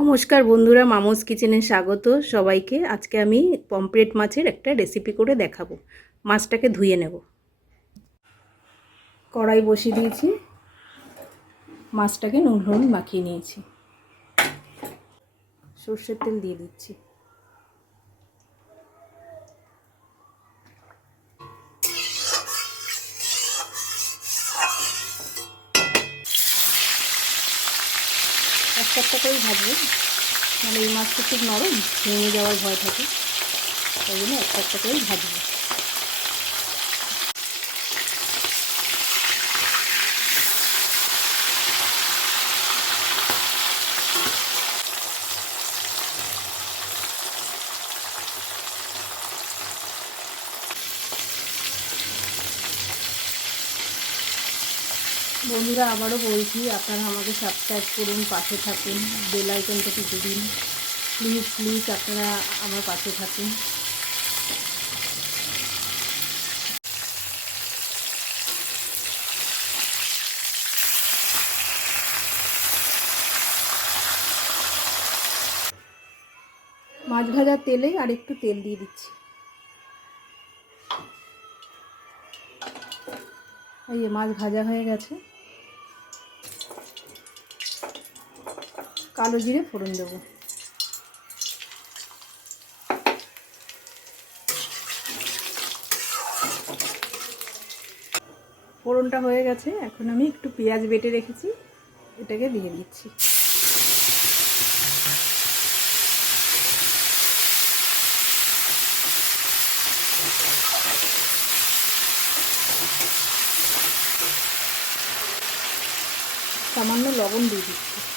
নমস্কার বন্ধুরা, মামোস কিচেনে স্বাগত সবাইকে। আজকে আমি পমপ্লেট মাছের একটা রেসিপি করে দেখাবো। মাছটাকে ধুয়ে নেব। কড়াই বসিয়ে দিয়েছি। মাছটাকে নুন হলুদ মাখিয়ে নিয়েছি। সর্ষের তেল দিয়ে দিচ্ছি। একটা একটা করেই ভাজবো। মানে এই মাছটা খুব নরম, ভেঙে যাওয়ার ভয় থাকে। তাই জন্য একটা একটা করেই ভাজবো। বন্ধুরা, আবারও বলছি, আপনারা আমাকে সাবস্ক্রাইব করুন, পাশে থাকুন বেল আইকনটা দিন। প্লিজ প্লিজ আপনারা আমার পাশে থাকুন। মাছ ভাজার তেলে আর একটু তেল দিয়ে দিচ্ছি। এই মাছ ভাজা হয়ে গেছে। কালো জিরে ফোড়ন দেবো। ফোড়নটা হয়ে গেছে, এখন আমি একটু পেঁয়াজ বেটে রেখেছি, এটাকে দিয়ে দিচ্ছি। সামান্য লবণ দিয়ে দিচ্ছি।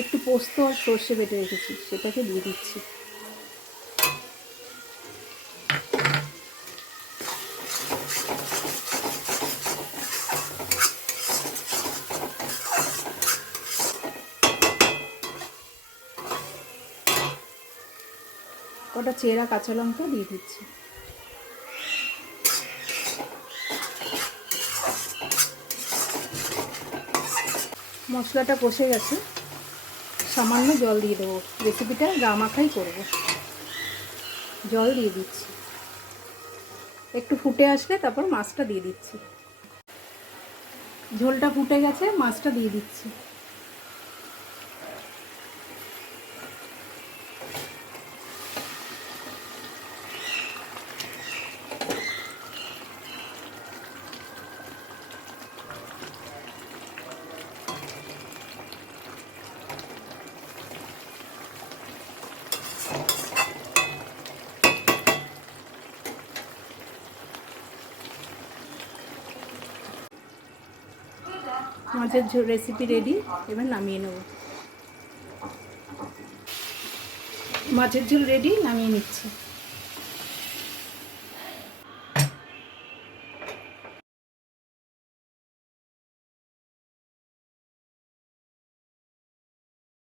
একটু পোস্ত আর সর্ষে বেটে রেখেছি, সেটাকে দিয়ে দিচ্ছি। কটা চেরা কাঁচা লঙ্কা দিয়ে দিচ্ছি। মশলাটা কষে গেছে। সামান্য জল দিয়ে দেবো। রেসিপিটা গা মাখাই করব। জল দিয়ে দিচ্ছি। একটু ফুটে আসলে তারপর মাছটা দিয়ে দিচ্ছি। ঝোলটা ফুটে গেছে, মাছটা দিয়ে দিচ্ছি। মাছের রেসিপি রেডি এবার নামিয়ে নেব। মাছের ঝোল রেডি নামিয়ে নিচ্ছি।